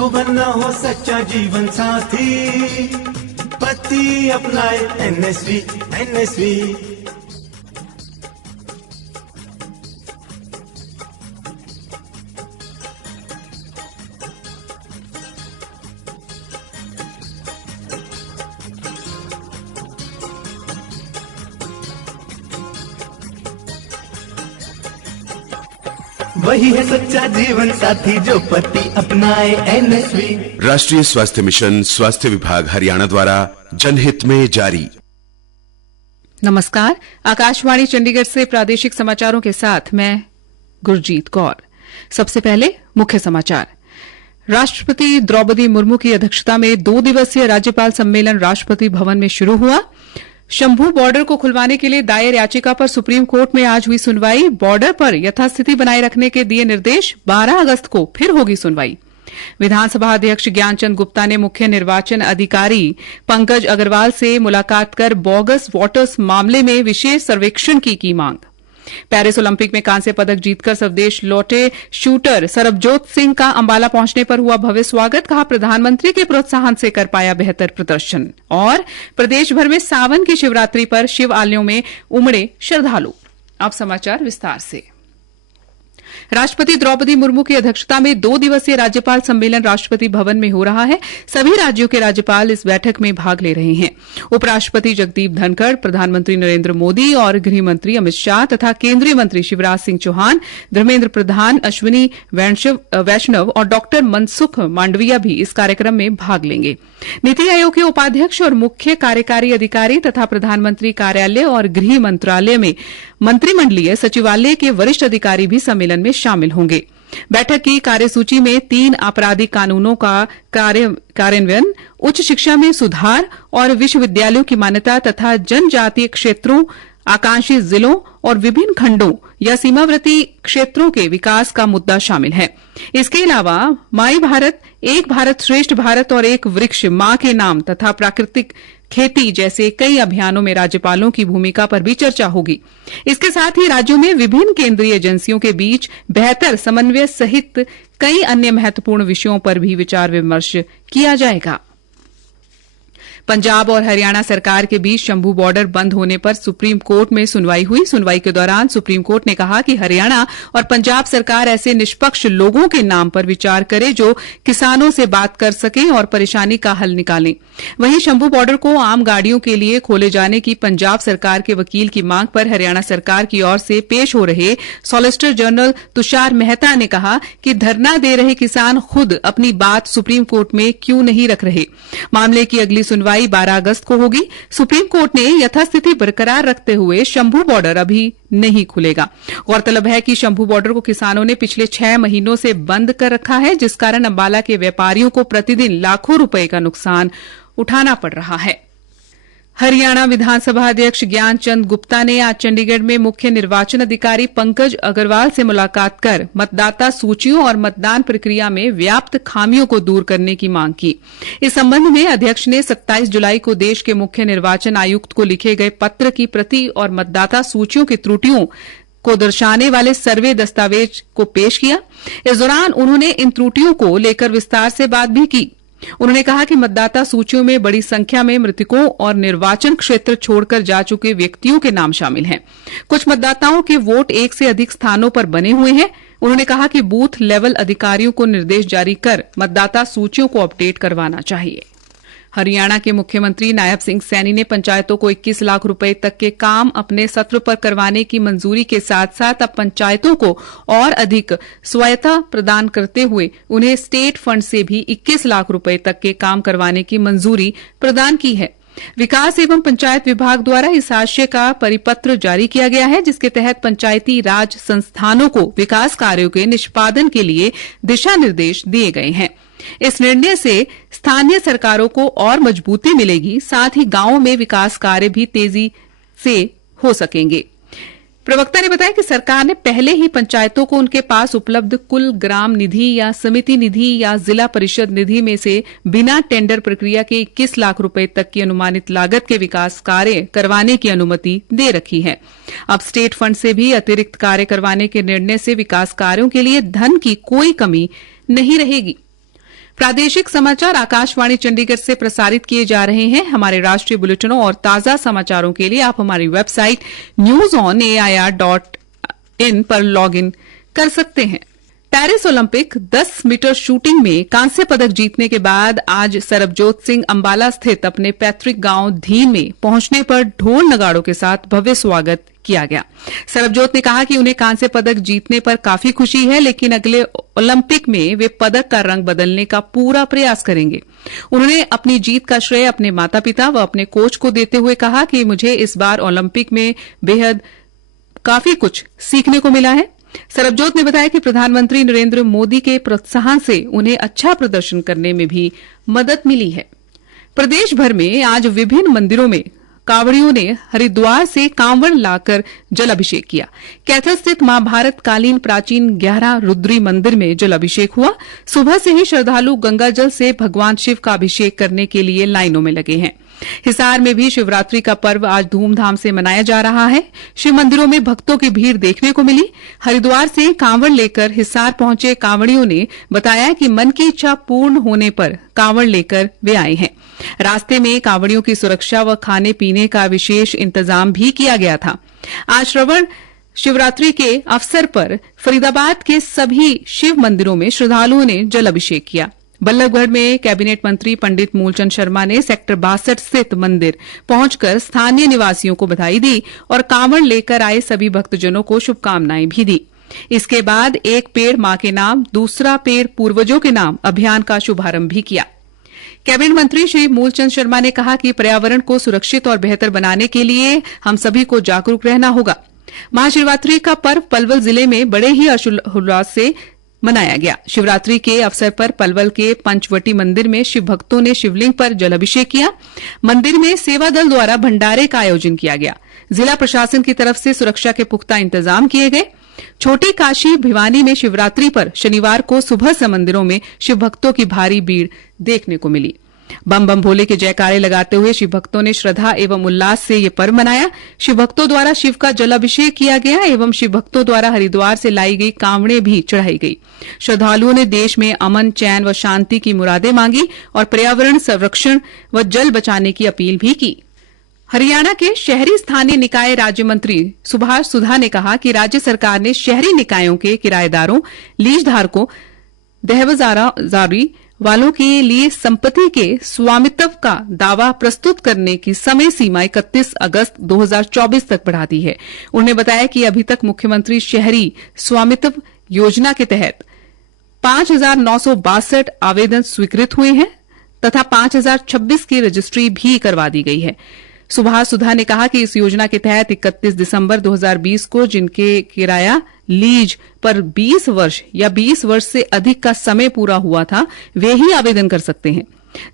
जो बनना हो सच्चा जीवन साथी, पति अपनाए एनएसवी एनएसवी। वही है सच्चा जीवन साथी जो पति अपनाए एनएसवी। राष्ट्रीय स्वास्थ्य मिशन, स्वास्थ्य विभाग हरियाणा द्वारा जनहित में जारी। नमस्कार, आकाशवाणी चंडीगढ़ से प्रादेशिक समाचारों के साथ मैं गुरजीत कौर। सबसे पहले मुख्य समाचार। राष्ट्रपति द्रौपदी मुर्मू की अध्यक्षता में 2 दिवसीय राज्यपाल सम्मेलन राष्ट्रपति भवन में शुरू हुआ। शंभू बॉर्डर को खुलवाने के लिए दायर याचिका पर सुप्रीम कोर्ट में आज हुई सुनवाई। बॉर्डर पर यथास्थिति बनाए रखने के दिए निर्देश। 12 अगस्त को फिर होगी सुनवाई। विधानसभा अध्यक्ष ज्ञानचंद गुप्ता ने मुख्य निर्वाचन अधिकारी पंकज अग्रवाल से मुलाकात कर बोगस वोटर्स मामले में विशेष सर्वेक्षण की मांग। पेरिस ओलंपिक में कांस्य पदक जीतकर स्वदेश लौटे शूटर सरबजोत सिंह का अंबाला पहुंचने पर हुआ भव्य स्वागत। कहा, प्रधानमंत्री के प्रोत्साहन से कर पाया बेहतर प्रदर्शन। और प्रदेश भर में सावन की शिवरात्रि पर शिवालयों में उमड़े श्रद्धालु। अब समाचार विस्तार से। राष्ट्रपति द्रौपदी मुर्मू की अध्यक्षता में 2 दिवसीय राज्यपाल सम्मेलन राष्ट्रपति भवन में हो रहा है। सभी राज्यों के राज्यपाल इस बैठक में भाग ले रहे हैं। उपराष्ट्रपति जगदीप धनखड़, प्रधानमंत्री नरेंद्र मोदी और गृह मंत्री अमित शाह तथा केंद्रीय मंत्री शिवराज सिंह चौहान, धर्मेंद्र प्रधान, अश्विनी वैष्णव और डॉक्टर मनसुख मांडविया भी इस कार्यक्रम में भाग लेंगे। नीति आयोग के उपाध्यक्ष और मुख्य कार्यकारी अधिकारी तथा प्रधानमंत्री कार्यालय और गृह मंत्रालय में मंत्रिमंडलीय सचिवालय के वरिष्ठ अधिकारी भी सम्मेलन में शामिल होंगे। बैठक की कार्यसूची में 3 आपराधिक कानूनों का कार्यान्वयन, उच्च शिक्षा में सुधार और विश्वविद्यालयों की मान्यता तथा जनजातीय क्षेत्रों, आकांक्षी जिलों और विभिन्न खंडों या सीमावर्ती क्षेत्रों के विकास का मुद्दा शामिल है। इसके अलावा माई भारत, एक भारत श्रेष्ठ भारत और एक वृक्ष मां के नाम तथा प्राकृतिक खेती जैसे कई अभियानों में राज्यपालों की भूमिका पर भी चर्चा होगी। इसके साथ ही राज्यों में विभिन्न केंद्रीय एजेंसियों के बीच बेहतर समन्वय सहित कई अन्य महत्वपूर्ण विषयों पर भी विचार विमर्श किया जाएगा। पंजाब और हरियाणा सरकार के बीच शंभू बॉर्डर बंद होने पर सुप्रीम कोर्ट में सुनवाई हुई। सुनवाई के दौरान सुप्रीम कोर्ट ने कहा कि हरियाणा और पंजाब सरकार ऐसे निष्पक्ष लोगों के नाम पर विचार करे जो किसानों से बात कर सकें और परेशानी का हल निकालें। वहीं शंभू बॉर्डर को आम गाड़ियों के लिए खोले जाने की पंजाब सरकार के वकील की मांग पर हरियाणा सरकार की ओर से पेश हो रहे सॉलिसिटर जनरल तुषार मेहता ने कहा कि धरना दे रहे किसान खुद अपनी बात सुप्रीम कोर्ट में क्यों नहीं रख रहे। मामले की अगली सुनवाई 12 अगस्त को होगी। सुप्रीम कोर्ट ने यथास्थिति बरकरार रखते हुए शंभू बॉर्डर अभी नहीं खुलेगा। गौरतलब है कि शंभू बॉर्डर को किसानों ने पिछले 6 महीनों से बंद कर रखा है, जिस कारण अंबाला के व्यापारियों को प्रतिदिन लाखों रुपए का नुकसान उठाना पड़ रहा है। हरियाणा विधानसभा अध्यक्ष ज्ञानचंद गुप्ता ने आज चंडीगढ़ में मुख्य निर्वाचन अधिकारी पंकज अग्रवाल से मुलाकात कर मतदाता सूचियों और मतदान प्रक्रिया में व्याप्त खामियों को दूर करने की मांग की। इस संबंध में अध्यक्ष ने 27 जुलाई को देश के मुख्य निर्वाचन आयुक्त को लिखे गए पत्र की प्रति और मतदाता सूचियों की त्रुटियों को दर्शाने वाले सर्वे दस्तावेज को पेश किया। इस दौरान उन्होंने इन त्रुटियों को लेकर विस्तार से बात भी की। उन्होंने कहा कि मतदाता सूचियों में बड़ी संख्या में मृतकों और निर्वाचन क्षेत्र छोड़कर जा चुके व्यक्तियों के नाम शामिल हैं। कुछ मतदाताओं के वोट एक से अधिक स्थानों पर बने हुए हैं। उन्होंने कहा कि बूथ लेवल अधिकारियों को निर्देश जारी कर मतदाता सूचियों को अपडेट करवाना चाहिए। हरियाणा के मुख्यमंत्री नायब सिंह सैनी ने पंचायतों को 21 लाख रुपए तक के काम अपने सत्र पर करवाने की मंजूरी के साथ साथ अब पंचायतों को और अधिक स्वायत्तता प्रदान करते हुए उन्हें स्टेट फंड से भी 21 लाख रुपए तक के काम करवाने की मंजूरी प्रदान की है। विकास एवं पंचायत विभाग द्वारा इस आशय का परिपत्र जारी किया गया है, जिसके तहत पंचायती राज संस्थानों को विकास कार्यों के निष्पादन के लिए दिशा निर्देश दिए गए हैं। इस निर्णय से स्थानीय सरकारों को और मजबूती मिलेगी, साथ ही गांवों में विकास कार्य भी तेजी से हो सकेंगे। प्रवक्ता ने बताया कि सरकार ने पहले ही पंचायतों को उनके पास उपलब्ध कुल ग्राम निधि या समिति निधि या जिला परिषद निधि में से बिना टेंडर प्रक्रिया के 21 लाख रुपए तक की अनुमानित लागत के विकास कार्य करवाने की अनुमति दे रखी है। अब स्टेट फंड से भी अतिरिक्त कार्य करवाने के निर्णय से विकास कार्यों के लिए धन की कोई कमी नहीं रहेगी। प्रादेशिक समाचार आकाशवाणी चंडीगढ़ से प्रसारित किए जा रहे हैं। हमारे राष्ट्रीय बुलेटिनों और ताजा समाचारों के लिए आप हमारी वेबसाइट newsonair.in पर लॉग इन कर सकते हैं। पेरिस ओलंपिक 10 मीटर शूटिंग में कांस्य पदक जीतने के बाद आज सरबजोत सिंह अंबाला स्थित अपने पैतृक गांव धीन में पहुंचने पर ढोल नगाड़ों के साथ भव्य स्वागत किया गया। सरबजोत ने कहा कि उन्हें कांस्य पदक जीतने पर काफी खुशी है, लेकिन अगले ओलंपिक में वे पदक का रंग बदलने का पूरा प्रयास करेंगे। उन्होंने अपनी जीत का श्रेय अपने माता पिता व अपने कोच को देते हुए कहा कि मुझे इस बार ओलंपिक में बेहद काफी कुछ सीखने को मिला है। सरबजोत ने बताया कि प्रधानमंत्री नरेंद्र मोदी के प्रोत्साहन से उन्हें अच्छा प्रदर्शन करने में भी मदद मिली है। प्रदेश भर में आज विभिन्न मंदिरों में कांवड़ियों ने हरिद्वार से कांवड़ लाकर जल अभिषेक किया। कैथल स्थित मां भारत कालीन प्राचीन 11 रुद्री मंदिर में जल अभिषेक हुआ। सुबह से ही श्रद्धालु गंगा जल से भगवान शिव का अभिषेक करने के लिए लाइनों में लगे हैं। हिसार में भी शिवरात्रि का पर्व आज धूमधाम से मनाया जा रहा है। शिव मंदिरों में भक्तों की भीड़ देखने को मिली। हरिद्वार से कांवड़ लेकर हिसार पहुंचे कांवड़ियों ने बताया कि मन की इच्छा पूर्ण होने पर कांवड़ लेकर वे आए हैं। रास्ते में कांवड़ियों की सुरक्षा व खाने पीने का विशेष इंतजाम भी किया गया था। आज श्रवण शिवरात्रि के अवसर पर फरीदाबाद के सभी शिव मंदिरों में श्रद्धालुओं ने जल अभिषेक किया। बल्लभगढ़ में कैबिनेट मंत्री पंडित मूलचंद शर्मा ने सेक्टर 62 स्थित मंदिर पहुंचकर स्थानीय निवासियों को बधाई दी और कांवड़ लेकर आए सभी भक्तजनों को शुभकामनाएं भी दी। इसके बाद एक पेड़ मां के नाम, दूसरा पेड़ पूर्वजों के नाम अभियान का शुभारंभ भी किया। कैबिनेट मंत्री श्री मूलचंद शर्मा ने कहा कि पर्यावरण को सुरक्षित और बेहतर बनाने के लिए हम सभी को जागरूक रहना होगा। महाशिवरात्रि का पर्व पलवल जिले में बड़े ही हर्षोल्लास से मनाया गया। शिवरात्रि के अवसर पर पलवल के पंचवटी मंदिर में शिव भक्तों ने शिवलिंग पर जल अभिषेक किया। मंदिर में सेवा दल द्वारा भंडारे का आयोजन किया गया। जिला प्रशासन की तरफ से सुरक्षा के पुख्ता इंतजाम किए गए। छोटी काशी भिवानी में शिवरात्रि पर शनिवार को सुबह से मंदिरों में शिव भक्तों की भारी भीड़ देखने को मिली। बम बम भोले के जयकारे लगाते हुए शिव भक्तों ने श्रद्धा एवं उल्लास से ये पर्व मनाया। शिव भक्तों द्वारा शिव का जल अभिषेक किया गया एवं शिव भक्तों द्वारा हरिद्वार से लाई गई कांवड़ें भी चढ़ाई गई। श्रद्धालुओं ने देश में अमन, चैन व शांति की मुरादें मांगी और पर्यावरण संरक्षण व जल बचाने की अपील भी की। हरियाणा के शहरी स्थानीय निकाय राज्य मंत्री सुभाष सुधा ने कहा कि राज्य सरकार ने शहरी निकायों के किराएदारों, लीज धारकों, देहवजारी वालों के लिए संपत्ति के स्वामित्व का दावा प्रस्तुत करने की समय सीमा 31 अगस्त 2024 तक बढ़ा दी है। उन्होंने बताया कि अभी तक मुख्यमंत्री शहरी स्वामित्व योजना के तहत 5,962 आवेदन स्वीकृत हुए हैं तथा 5,026 की रजिस्ट्री भी करवा दी गई है। सुभाष सुधा ने कहा कि इस योजना के तहत 31 दिसंबर 2020 को जिनके किराया लीज पर 20 वर्ष या 20 वर्ष से अधिक का समय पूरा हुआ था, वे ही आवेदन कर सकते हैं।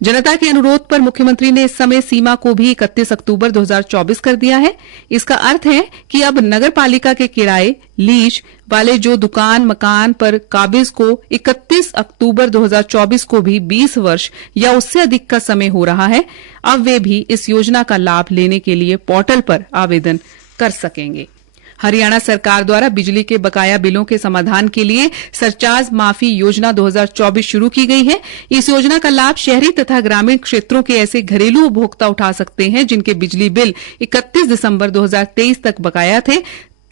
जनता के अनुरोध पर मुख्यमंत्री ने इस समय सीमा को भी 31 अक्टूबर 2024 कर दिया है। इसका अर्थ है कि अब नगर पालिका के किराए लीज वाले जो दुकान मकान पर काबिज को 31 अक्टूबर 2024 को भी 20 वर्ष या उससे अधिक का समय हो रहा है, अब वे भी इस योजना का लाभ लेने के लिए पोर्टल पर आवेदन कर सकेंगे। हरियाणा सरकार द्वारा बिजली के बकाया बिलों के समाधान के लिए सरचार्ज माफी योजना 2024 शुरू की गई है। इस योजना का लाभ शहरी तथा ग्रामीण क्षेत्रों के ऐसे घरेलू उपभोक्ता उठा सकते हैं जिनके बिजली बिल 31 दिसंबर 2023 तक बकाया थे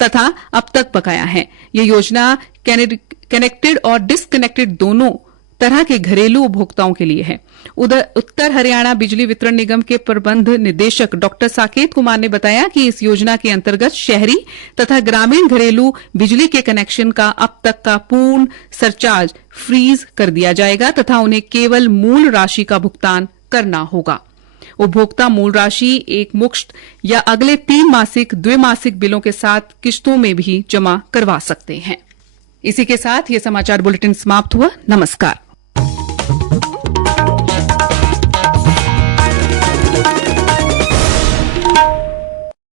तथा अब तक बकाया है। यह योजना कनेक्टेड और डिसकनेक्टेड दोनों तरह के घरेलू उपभोक्ताओं के लिए है। उधर उत्तर हरियाणा बिजली वितरण निगम के प्रबंध निदेशक डॉक्टर साकेत कुमार ने बताया कि इस योजना के अंतर्गत शहरी तथा ग्रामीण घरेलू बिजली के कनेक्शन का अब तक का पूर्ण सरचार्ज फ्रीज कर दिया जाएगा तथा उन्हें केवल मूल राशि का भुगतान करना होगा। उपभोक्ता मूल राशि एक मुश्त या अगले 3 मासिक, द्विमासिक बिलों के साथ किस्तों में भी जमा करवा सकते हैं। इसी के साथ ये समाचार बुलेटिन समाप्त हुआ। नमस्कार।